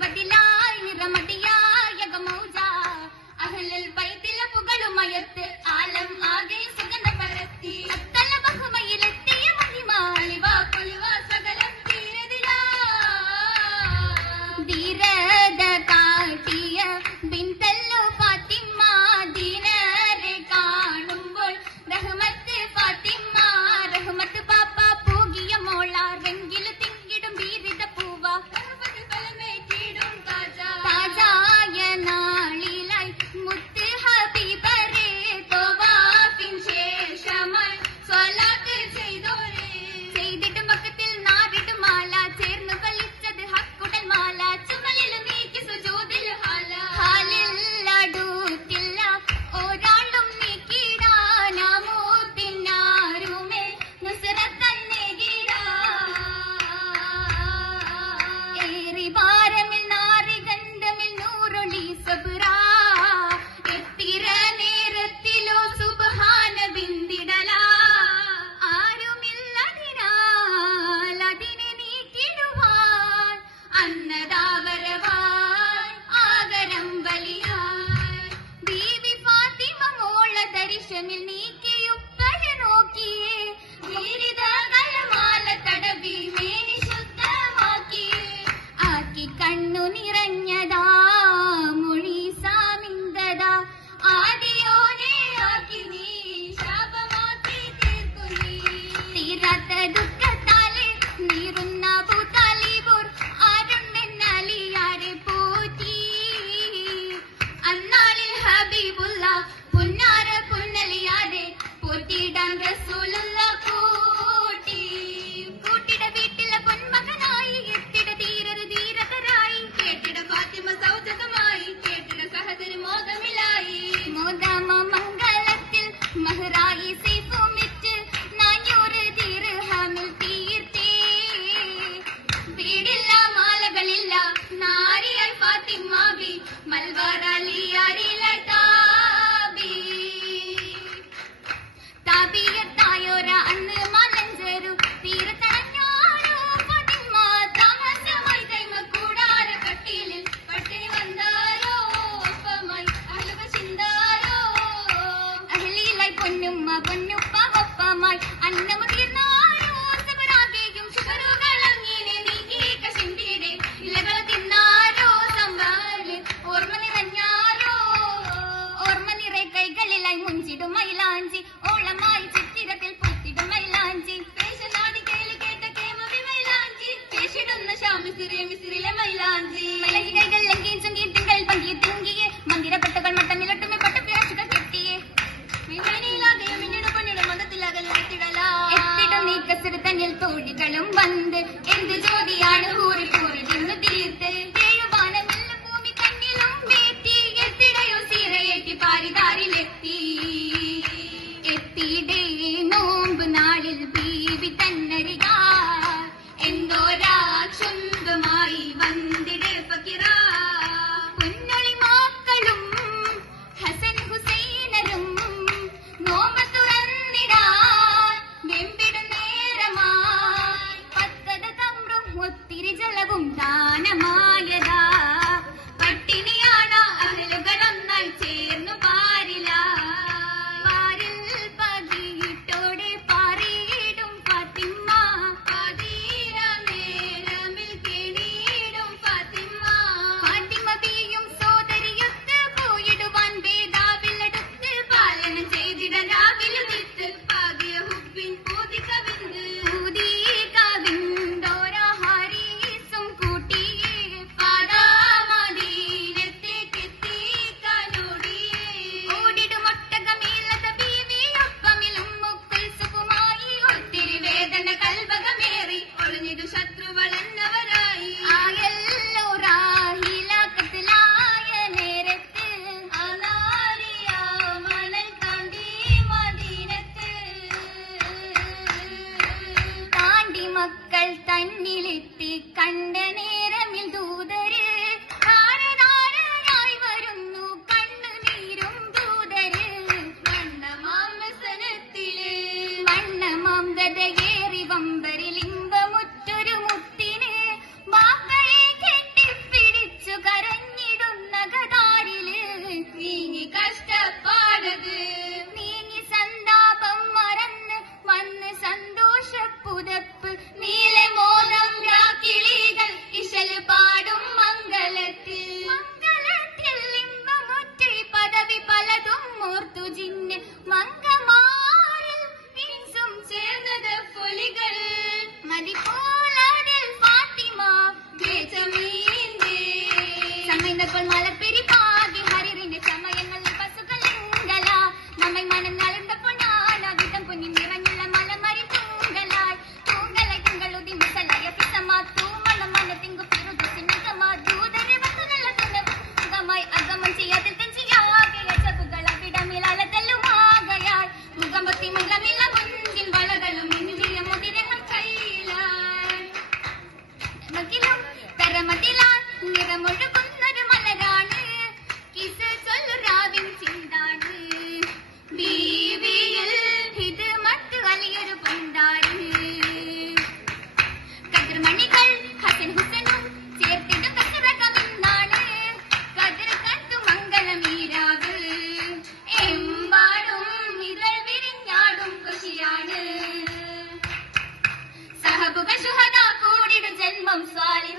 ബദിലായി നിറമടിയായ ഗമൗജ അഹ്ലുൽ ബൈത്തിൽ പുകളുമയത്ത് ആലം ആകെ സുഗന്ധ പരത്തി അത്തല ബഹുമയിലെത്തിയ മഹിമാലിവ കൊലിവ സകലം തീരതിലാ ധീരത കാട്ടിയ ബിൻതല്ലു ഫാത്തിമ ദീനരെ കാണുമ്പോൾ റഹ്മത്ത് ഫാത്തിമ റഹ്മത്ത് പാപ്പ പൂകിയ മോള രംഗിലു തിങ്കിടും ബീരിത പൂവ താജായ നാളിലായി മുത്ത് ഹബീബരെ തോവാഫിൻ ശേഷമായി സ്വലാത്ത് ചെയ്തോരെ ചെയ്തിട്ട് മക്കത്തിൽ നാറിട്ട് മാല ചേർന്നു കളിച്ചത് ഹക്കുടൻ മാല ചുമലിൽ നീക്കി സുജൂദിൽ ഹാലിൽ അടുത്തില്ല ഒരാളും നീക്കിടാനാമോ തിന്നാരുമേ നുസ്രത്തന്നെ ഗിരാ ഏറി ഭാരമിൽ നാറി ഗന്ധമിൽ നൂറൊളി സബ്റാ എത്തിര നേരത്തിലോ സുബ്ഹാന ബിന്ദിടലാ ആരുമില്ലതിനാൽ അതിനെ നീക്കിടുവാൻ അന്നദാവരവാൻ ആകരം ബലിയായി ബീവി ഫാത്തിമ മോള ദർശനിൽ നീക്കിയുപ്പഴ നോക്കിയേ വീരിത കലമാല തടവി മേനി ശുദ്ധമാക്കിയേ ആക്കി കണ്ണു നിറഞ്ഞതാ മൊഴി സാമിന്തതാ ആദിയോനെ ആക്കി നീ ശാപമാക്കി തീർത്തു നീ തീരാത്ത ദുഃഖത്താലെ നീറുന്ന പൂത്താലിബൂർ ആരുണ്ടെന്നലിയാരെ പോറ്റി അന്നാളിൽ ഹബീബുള്ള പുന്നാര പുന്നലിയാരെ പോറ്റിടാൻ റസൂലുള്ള കൂട്ടിട വീട്ടിലെ പൊന്മകനായി എത്തിട ധീരതരായി കേട്ടിട ഫാത്തിമ സൗജകമായി കേട്ടിട സഹദരി മോദമിലായി മോദമ മംഗളത്തിൽ മഹറായി സൈഫുമിറ്റ് 400 ദിർഹമിൽ തീർത്തേ വീടില്ല മാലകളില്ല നാരിയായി ഫാത്തിമ ബി മൽവറലിയാരില താബിയത്തായോര അന്ന് മലഞ്ചേരു തീരത്തണഞ്ഞാരോ ഫാത്തിമ താമസമായി തൈമ കൂടാര കട്ടിലിൽ പട്ടിണി വന്നാരോ ഒപ്പമായി അഹ്ലുക ചിന്താരോ അഹ്ലിയിലായി പൊന്നുപ്പ ഒപ്പമായി അന്നമുതിർന്നാരോ സബറാകെയും ശുകറുകളങ്ങിനെ നീക്കി കശിന്തിയുടെ ഇലകൾ തിന്നാരോ സംവാല് ഓർമ്മ നിറഞ്ഞാരോ ഓർമ്മ നിറയെ കൈകളിലായി മുഞ്ചിടും മൈലാഞ്ചി ഓളമായി ചിത്തിരത്തിൽ പൊത്തിടും മൈലാഞ്ചി പേശനാടി കേളി കേട്ട കേമവി മൈലാഞ്ചി പേശിടുന്ന മിസിറിലെ മൈലാഞ്ചി മലകി കൈകൾ ലങ്കി ചുങ്കി തിങ്കൾ പങ്കി തിങ്കിയെ മന്ദിരപ്പെട്ടുകൾ മട്ടമിലൊട്ടുമെ പട്ടപ്പിയാശുകൾ കെട്ടിയേ എത്തിടും നീ കസറ് തന്നിൽ തോഴികളും വന്ന് എന്ത് ജ്യോതിയാണ് കൂറി കൂറി തിന്നു തീർത്ത് ഏഴുവാനമില്ല ഭൂമി കണ്ണിലും വേറ്റി എത്തിടയോ സീറയേറ്റി പാരിതാരിലെത്തി എത്തിയിടേ നോമ്പ് നാളിൽ ബീവി തന്നരിക എന്തോരാ ചുണ്ടുമായി വന്നിടേ ഫക്കിറ പൊന്നൊളി മാക്കളും ഹസൻ ഹുസൈനരും നോമ്പ് തുറന്നിടാൻ വെമ്പിടും നേരമായി പത്തത നിറമതിലാൽ നിറമൊഴുകുന്നൊരു മലരാണ് കിസ് ചൊല്ലുരാവിൻ ചിന്താണ് ബീവിയിൽ ഇത് മറ്റ് വലിയൊരു കൊണ്ടാണ് കതിർമണികൾ ഹസൻ ഹുസനും ചേർത്തിടും കതിരകമെന്നാണ് കതിർ കത്തു മംഗളമീരാവ് എമ്പാടും ഇതൾ വിരിഞ്ഞാടും ഖുഷിയാണ് സഹബുക ശുഹദാ കൂടിടും ജന്മം സ്വാലി